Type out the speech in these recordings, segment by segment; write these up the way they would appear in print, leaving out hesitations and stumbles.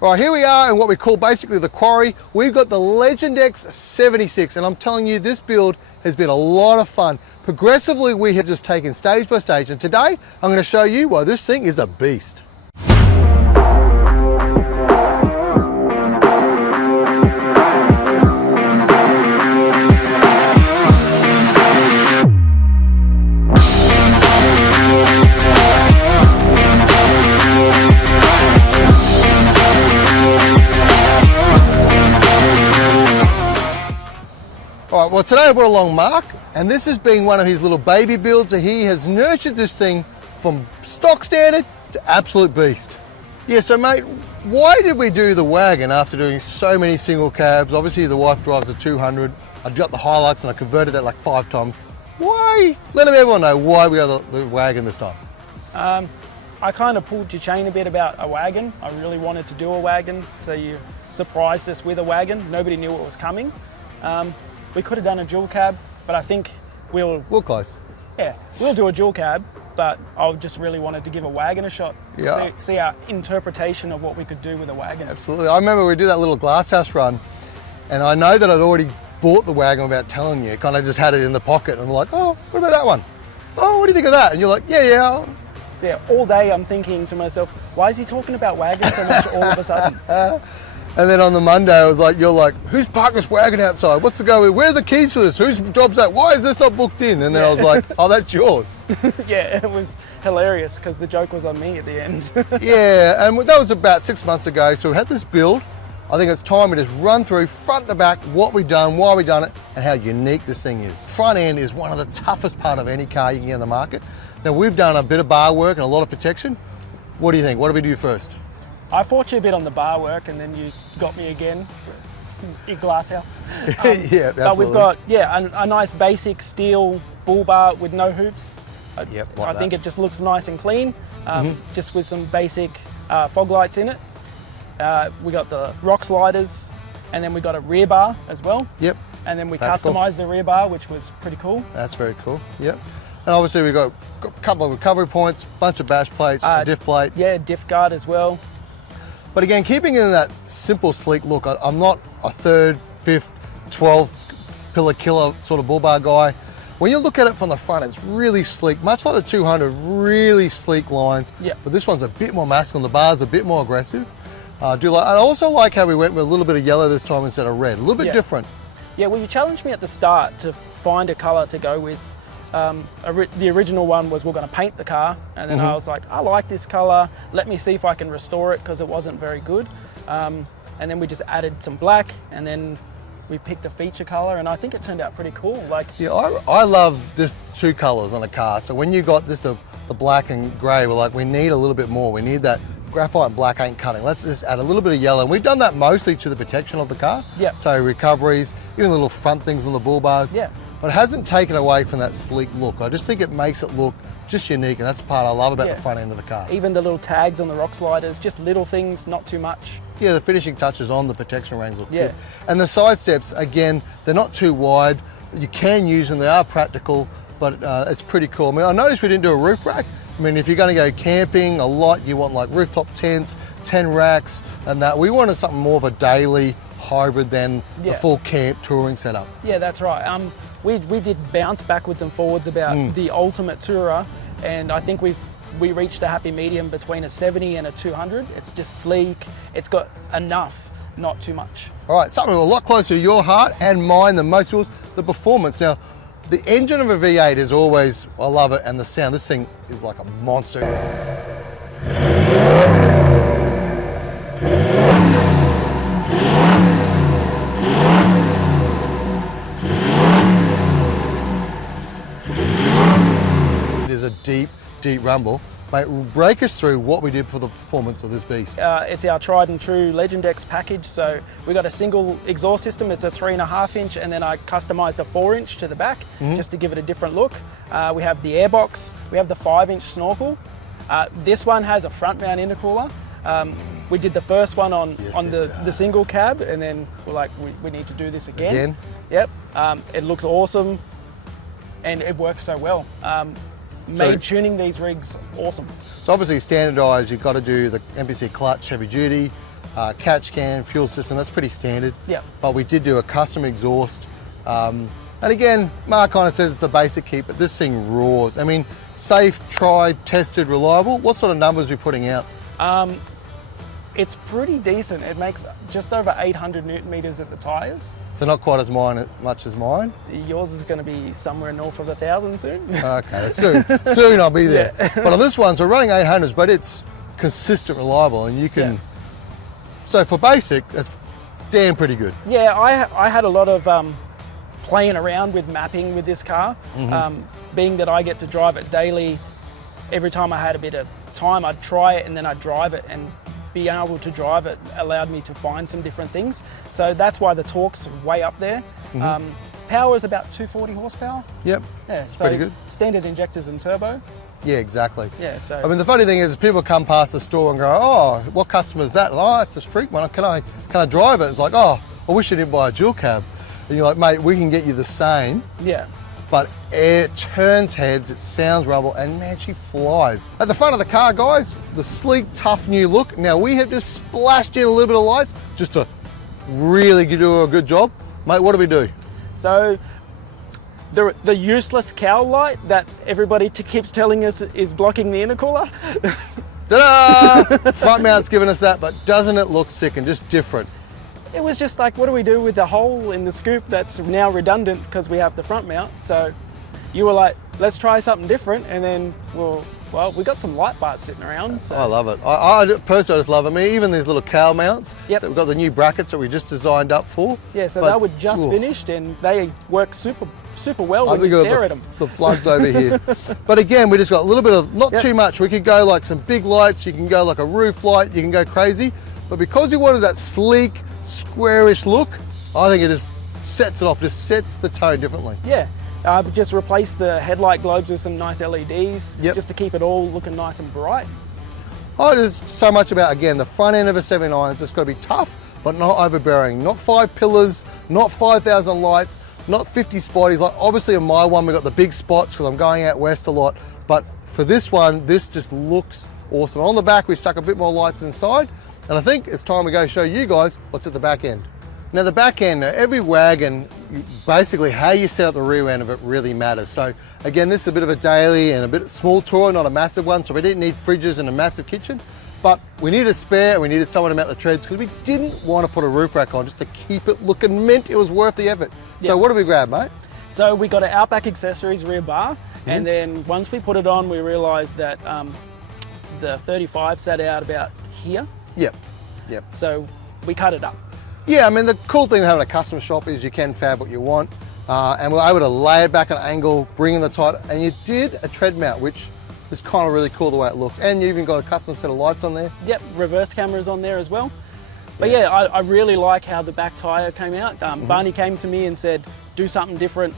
Right, here we are in what we call basically the quarry. We've got the Legendex 76, and I'm telling you, this build has been a lot of fun. Progressively, we have just taken stage by stage, and today I'm going to show you why this thing is a beast. Alright, well today I brought along Mark, and this has been one of his little baby builds, and he has nurtured this thing from stock standard to absolute beast. Yeah, so mate, why did we do the wagon after doing so many single cabs? Obviously the wife drives a 200, I got the Hilux and I converted that like 5 times. Why? Let everyone know why we got the wagon this time. I kind of pulled your chain a bit about a wagon. I really wanted to do a wagon, so you surprised us with a wagon. Nobody knew what was coming. We could have done a dual cab, but I think we're close. Yeah, we'll do a dual cab, but I just really wanted to give a wagon a shot. Yeah. See our interpretation of what we could do with a wagon. Absolutely. I remember we did that little glasshouse run, and I know that I'd already bought the wagon without telling you. Kind of just had it in the pocket, and I'm like, oh, what about that one? Oh, what do you think of that? And you're like, yeah. Yeah, all day I'm thinking to myself, why is he talking about wagons so much all of a sudden? And then on the Monday, I was like, you're like, who's parked this wagon outside? What's the go? Where are the keys for this? Whose job's that? Why is this not booked in? And then I was like, oh, that's yours. Yeah, it was hilarious because the joke was on me at the end. Yeah, and that was about 6 months ago. So we had this build. I think it's time we just run through front to back what we've done, why we've done it, and how unique this thing is. Front end is one of the toughest part of any car you can get in the market. Now we've done a bit of bar work and a lot of protection. What do you think? What do we do first? I fought you a bit on the bar work, and then you got me again, your glass house. Yeah, absolutely. But we've got, a nice basic steel bull bar with no hoops. Yep, I think it just looks nice and clean, just with some basic fog lights in it. We got the rock sliders, and then we got a rear bar as well. Yep. And then we customized the rear bar, which was pretty cool. That's very cool, yep. And obviously we've got a couple of recovery points, bunch of bash plates, a diff plate. Yeah, diff guard as well. But again, keeping in that simple, sleek look, I'm not a 3rd, 5th, 12 pillar killer sort of bull bar guy. When you look at it from the front, it's really sleek, much like the 200, really sleek lines. Yeah. But this one's a bit more masculine, the bar's a bit more aggressive. I also like how we went with a little bit of yellow this time instead of red, a little bit different. Yeah, well, you challenged me at the start to find a color to go with. The original one was we're going to paint the car, and then I was like, I like this color, let me see if I can restore it because it wasn't very good. And then we just added some black, and then we picked a feature color, and I think it turned out pretty cool. Yeah, I love just 2 colors on a car. So when you got this the black and gray, we're like, we need a little bit more. We need that graphite and black ain't cutting. Let's just add a little bit of yellow. And we've done that mostly to the protection of the car. Yeah. So recoveries, even little front things on the bull bars. Yeah. But it hasn't taken away from that sleek look. I just think it makes it look just unique, and that's the part I love about the front end of the car. Even the little tags on the rock sliders, just little things, not too much. Yeah, the finishing touches on the protection rings look good. And the side steps, again, they're not too wide. You can use them, they are practical, but it's pretty cool. I mean, I noticed we didn't do a roof rack. I mean, if you're gonna go camping a lot, you want like rooftop tents, 10 racks, and that. We wanted something more of a daily hybrid than the full camp touring setup. Yeah, that's right. We did bounce backwards and forwards about the ultimate tourer, and I think we reached a happy medium between a 70 and a 200. It's just sleek, it's got enough, not too much. All right, something a lot closer to your heart and mine than most people's, the performance. Now, the engine of a V8 is always, I love it, and the sound, this thing is like a monster. Deep rumble. Mate, break us through what we did for the performance of this beast. It's our tried and true Legendex package. So we got a single exhaust system. It's a 3.5 inch, and then I customized a 4 inch to the back just to give it a different look. We have the airbox. We have the 5-inch Snorkel. This one has a front mount intercooler. We did the first one on the single cab, and then we're like, we need to do this again. Yep. It looks awesome, and it works so well. Tuning these rigs, awesome. So obviously standardised, you've got to do the MPC clutch, heavy duty, catch can, fuel system, that's pretty standard. Yeah. But we did do a custom exhaust. And again, Mark kind of says it's the basic kit, but this thing roars. I mean, safe, tried, tested, reliable. What sort of numbers are we putting out? It's pretty decent. It makes just over 800 Newton meters at the tyres. So not quite as much as mine. Yours is going to be somewhere north of 1,000 soon. Okay, soon I'll be there. Yeah. But on this one, so running 800s, but it's consistent, reliable, and you can. Yeah. So for basic, that's damn pretty good. Yeah, I had a lot of playing around with mapping with this car. Being that I get to drive it daily, every time I had a bit of time, I'd try it and then I'd drive it, and being able to drive it allowed me to find some different things. So that's why the torque's way up there. Power is about 240 horsepower. Yep. Yeah, so pretty good. Standard injectors and turbo. Yeah, exactly. Yeah, so. I mean, the funny thing is people come past the store and go, oh, what customer is that? And, oh, it's a street one. Can I drive it? It's like, oh, I wish I didn't buy a dual cab. And you're like, mate, we can get you the same. Yeah. But it turns heads, it sounds rubble, and man, she flies. At the front of the car, guys, the sleek, tough new look. Now, we have just splashed in a little bit of lights just to really do a good job. Mate, what do we do? So, the useless cowl light that everybody keeps telling us is blocking the intercooler. Ta-da! Front mount's giving us that, but doesn't it look sick and just different? It was just like, what do we do with the hole in the scoop that's now redundant because we have the front mount? So you were like, let's try something different, and then well, we got some light bars sitting around. So. I love it. I personally just love it. I mean, even these little cowl mounts. Yep. We've got the new brackets that we just designed up for. Yeah, so they were just finished, and they work super well when you stare at them. The floods over here. But again, we just got a little bit of, not too much. We could go like some big lights, you can go like a roof light, you can go crazy. But because we wanted that sleek, squarish look, I think it just sets it off, just sets the tone differently. Yeah. Just replace the headlight globes with some nice LEDs, just to keep it all looking nice and bright. Oh, there's so much about, again, the front end of a 79. It's just got to be tough, but not overbearing. Not 5 pillars, not 5,000 lights, not 50 spotties. Like obviously in my one, we got the big spots because I'm going out west a lot. But for this one, this just looks awesome. On the back, we stuck a bit more lights inside. And I think it's time we go show you guys what's at the back end. Now the back end, every wagon, basically how you set up the rear end of it really matters. So again, this is a bit of a daily and a bit small tour, not a massive one. So we didn't need fridges and a massive kitchen, but we needed a spare and we needed someone to mount the treads because we didn't want to put a roof rack on just to keep it looking mint. It was worth the effort. So what did we grab, mate? So we got an Outback Accessories rear bar. And then once we put it on, we realized that the 35 sat out about here. Yep. So we cut it up. Yeah, I mean, the cool thing of having a custom shop is you can fab what you want. And we're able to lay it back at an angle, bring in the tight, and you did a tread mount, which is kind of really cool the way it looks. And you even got a custom set of lights on there. Yep, reverse cameras on there as well. But yeah, I really like how the back tyre came out. Barney came to me and said, do something different,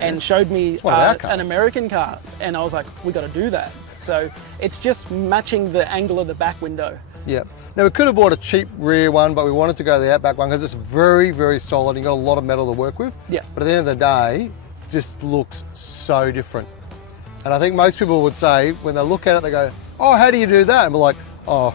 and showed me an American car. And I was like, we got to do that. So it's just matching the angle of the back window. Yep. Now we could have bought a cheap rear one, but we wanted to go the Outback one because it's very, very solid. You got a lot of metal to work with. Yeah. But at the end of the day, it just looks so different. And I think most people would say when they look at it, they go, "Oh, how do you do that?" And we're like, "Oh,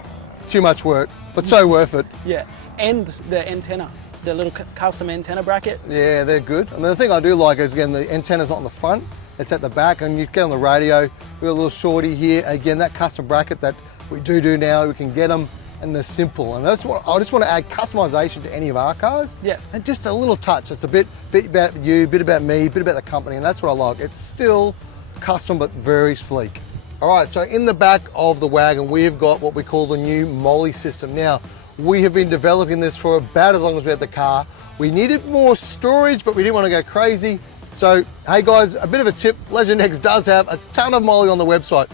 too much work, but so worth it." Yeah. And the antenna, the little custom antenna bracket. Yeah, they're good. I mean, the thing I do like is again the antenna's not on the front; it's at the back, and you get on the radio. We've got a little shorty here. Again, that custom bracket that we do now, we can get them. And they're simple, and that's what I just want to add customization to any of our cars. Yeah. And just a little touch. It's a bit about you, a bit about me, a bit about the company, and that's what I like. It's still custom, but very sleek. All right, so in the back of the wagon, we've got what we call the new Molle system. Now, we have been developing this for about as long as we had the car. We needed more storage, but we didn't want to go crazy. So, hey guys, a bit of a tip. Legendex does have a ton of Molle on the website.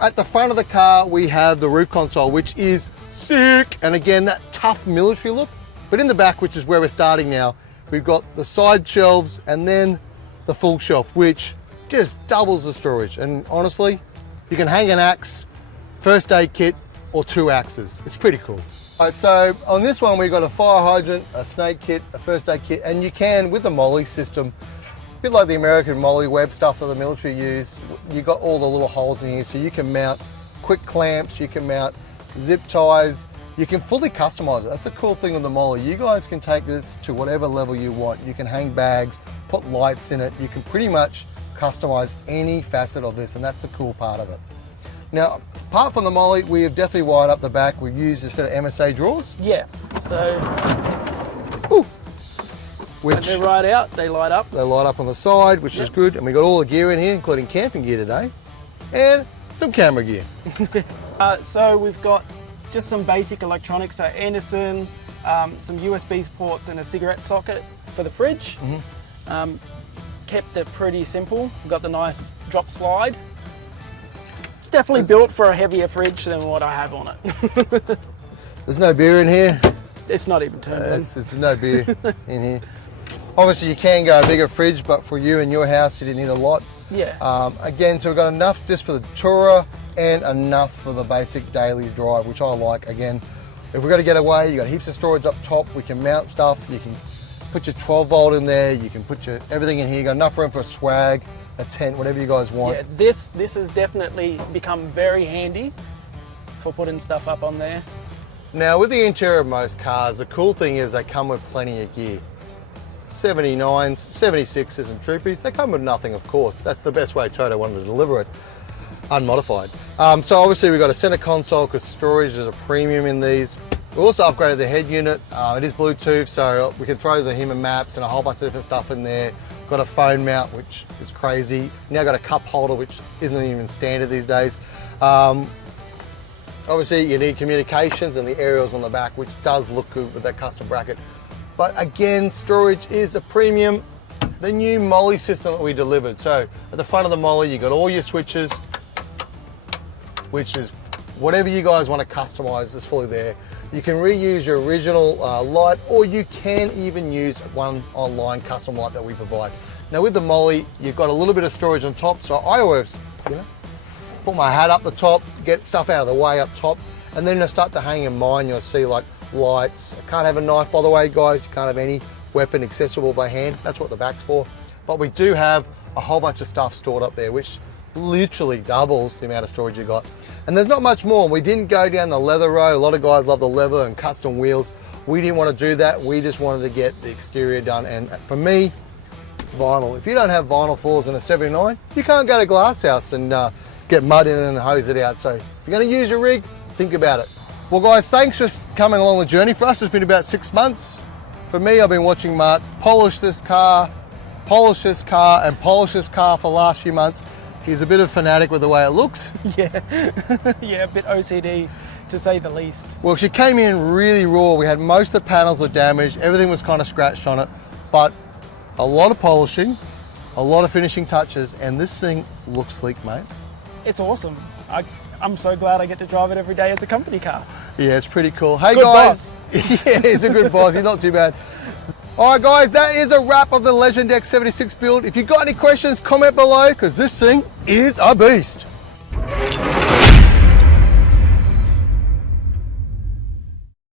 At the front of the car, we have the roof console, which is sick. And again, that tough military look. But in the back, which is where we're starting now, we've got the side shelves and then the full shelf, which just doubles the storage. And honestly, you can hang an axe, first aid kit, or 2 axes. It's pretty cool. All right, so on this one, we've got a fire hydrant, a snake kit, a first aid kit, and you can, with the Molle system, a bit like the American Molle web stuff that the military use, you got all the little holes in here, so you can mount quick clamps, you can mount zip ties, You can fully customize it. That's the cool thing with the Molle. You guys can take this to whatever level you want. You can hang bags, put lights in it. You can pretty much customize any facet of this, and that's the cool part of it. Now, apart from the Molle, we have definitely wired up the back. We've used a set of MSA drawers. Yeah, so which when they're right out, they light up. They light up on the side, which is good. And we got all the gear in here, including camping gear today, and some camera gear. So we've got just some basic electronics, so Anderson, some USB ports and a cigarette socket for the fridge. Kept it pretty simple. We've got the nice drop slide. It's definitely built for a heavier fridge than what I have on it. There's no beer in here. It's not even turned on. There's no beer in here. Obviously you can go a bigger fridge, but for you and your house, you didn't need a lot. Yeah. Again, so we've got enough just for the tourer and enough for the basic dailies drive, which I like. Again, if we're gonna get away, you got heaps of storage up top. We can mount stuff. You can put your 12 volt in there. You can put your everything in here. You got enough room for a swag, a tent, whatever you guys want. Yeah, this has definitely become very handy for putting stuff up on there. Now with the interior of most cars, the cool thing is they come with plenty of gear. 79s, 76s and Troopies, they come with nothing, of course. That's the best way Toto wanted to deliver it, unmodified. So obviously we've got a center console because storage is a premium in these. We also upgraded the head unit. It is Bluetooth, so we can throw the human maps and a whole bunch of different stuff in there. Got a phone mount, which is crazy. Now got a cup holder, which isn't even standard these days. Obviously you need communications and the aerials on the back, which does look good with that custom bracket. But again, storage is a premium. The new Molle system that we delivered. So at the front of the Molle, you got all your switches, which is whatever you guys want to customize is fully there. You can reuse your original light, or you can even use one online custom light that we provide. Now with the Molle, you've got a little bit of storage on top. So I always, put my hat up the top, get stuff out of the way up top, and then I start to hang in mine, you'll see like lights. I can't have a knife, by the way, guys. You can't have any weapon accessible by hand. That's what the back's for. But we do have a whole bunch of stuff stored up there, which literally doubles the amount of storage you got. And there's not much more. We didn't go down the leather road. A lot of guys love the leather and custom wheels. We didn't want to do that. We just wanted to get the exterior done. And for me, vinyl. If you don't have vinyl floors in a 79, you can't go to Glass House and get mud in and hose it out. So if you're going to use your rig, think about it. Well guys, thanks for coming along the journey. For us, it's been about 6 months. For me, I've been watching Mark polish this car, and polish this car for the last few months. He's a bit of a fanatic with the way it looks. Yeah, yeah, a bit OCD to say the least. Well, she came in really raw. We had most of the panels were damaged. Everything was kind of scratched on it, but a lot of polishing, a lot of finishing touches, and this thing looks sleek, mate. It's awesome. I'm so glad I get to drive it every day as a company car. Yeah, it's pretty cool. Hey good guys. Boss. Yeah, he's a good boss. He's not too bad. All right, guys, that is a wrap of the Legendex 76 build. If you've got any questions, comment below, because this thing is a beast.